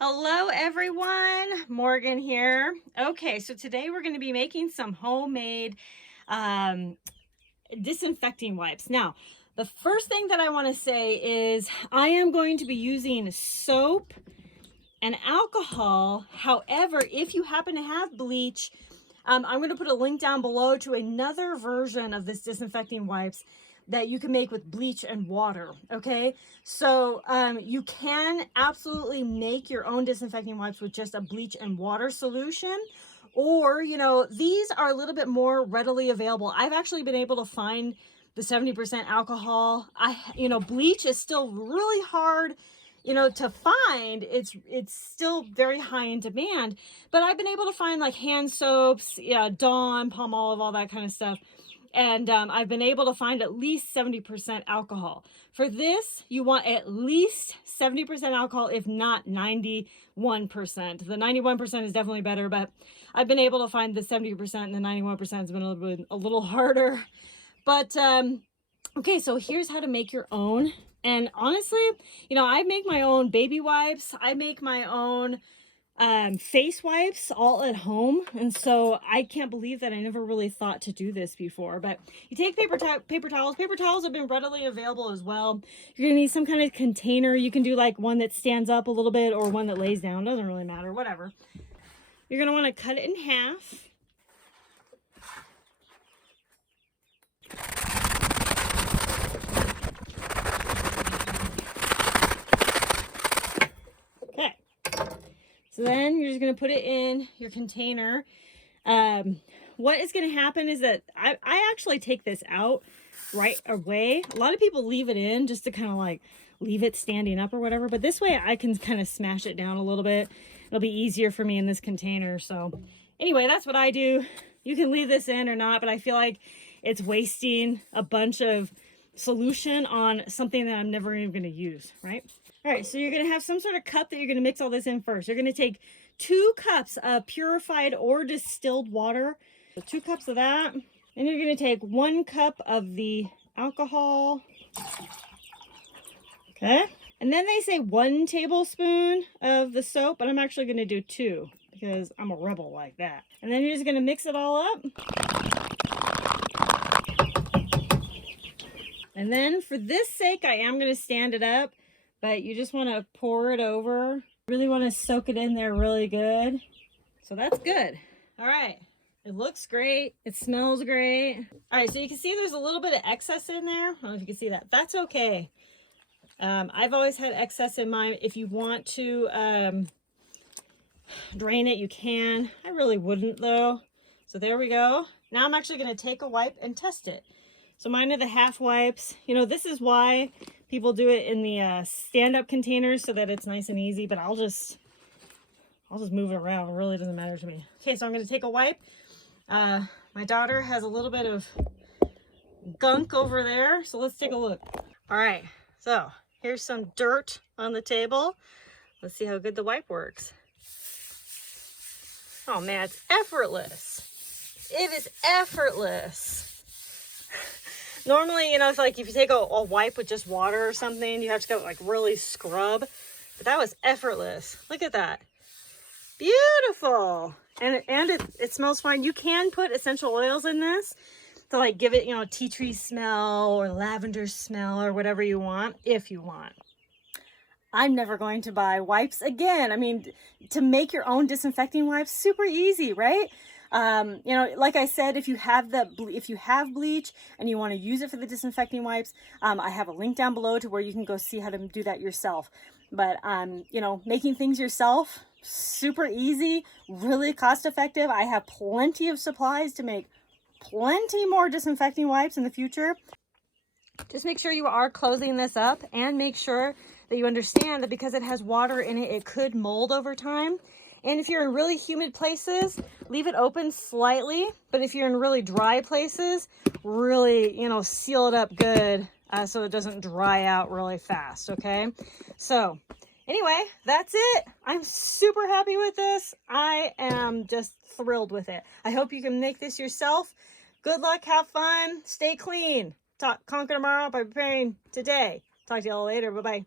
Hello everyone, Morgan here. Okay, so today we're going to be making some homemade disinfecting wipes. Now, the first thing that I want to say is I am going to be using soap and alcohol. However, if you happen to have bleach, I'm going to put a link down below to another version of this disinfecting wipes that you can make with bleach and water. Okay, so you can absolutely make your own disinfecting wipes with just a bleach and water solution, or these are a little bit more readily available. I've actually been able to find the 70% alcohol. Bleach is still really hard to find. It's still very high in demand, but I've been able to find like hand soaps, Dawn, Palmolive, all that kind of stuff. And I've been able to find at least 70% alcohol. For this, you want at least 70% alcohol, if not 91%. The 91% is definitely better, but I've been able to find the 70%, and the 91% has been a little harder. But okay, so here's how to make your own. And honestly, I make my own baby wipes. I make my own face wipes all at home, and so I can't believe that I never really thought to do this before. But you take paper towels. Paper towels have been readily available as well. You're gonna need some kind of container. You can do like one that stands up a little bit or one that lays down, doesn't really matter, whatever. You're gonna want to cut it in half. So then you're just going to put it in your container. What is going to happen is that I actually take this out right away. A lot of people leave it in just to kind of like leave it standing up or whatever. But this way I can kind of smash it down a little bit. It'll be easier for me in this container. So anyway, that's what I do. You can leave this in or not, but I feel like it's wasting a bunch of solution on something that I'm never even going to use, right? All right, so you're going to have some sort of cup that you're going to mix all this in first. You're going to take 2 cups of purified or distilled water. So 2 cups of that. And you're going to take 1 cup of the alcohol. Okay. And then they say 1 tablespoon of the soap, but I'm actually going to do 2 because I'm a rebel like that. And then you're just going to mix it all up. And then for this sake, I am going to stand it up. But you just want to pour it over. Really want to soak it in there really good. So that's good. All right. It looks great. It smells great. All right. So you can see there's a little bit of excess in there. I don't know if you can see that. That's okay. I've always had excess in mine. If you want to drain it, you can. I really wouldn't though. So there we go. Now I'm actually going to take a wipe and test it. So mine are the half wipes. This is why people do it in the stand-up containers so that it's nice and easy, but I'll just move it around. It really doesn't matter to me. Okay, so I'm going to take a wipe. My daughter has a little bit of gunk over there, so let's take a look. All right, so here's some dirt on the table. Let's see how good the wipe works. Oh man, it's effortless. It is effortless. Normally, it's like if you take a wipe with just water or something, you have to go like really scrub. But that was effortless. Look at that. Beautiful. And it smells fine. You can put essential oils in this to like give it, tea tree smell or lavender smell or whatever you want, if you want. I'm never going to buy wipes again. I mean, to make your own disinfecting wipes, super easy, right? Like I said, if you have bleach and you want to use it for the disinfecting wipes, I have a link down below to where you can go see how to do that yourself. But, making things yourself, super easy, really cost effective. I have plenty of supplies to make plenty more disinfecting wipes in the future. Just make sure you are closing this up and make sure that you understand that because it has water in it, it could mold over time. And if you're in really humid places, leave it open slightly. But if you're in really dry places, really, seal it up good so it doesn't dry out really fast, okay? So anyway, that's it. I'm super happy with this. I am just thrilled with it. I hope you can make this yourself. Good luck, have fun, stay clean. Conquer tomorrow by preparing today. Talk to y'all later. Bye-bye.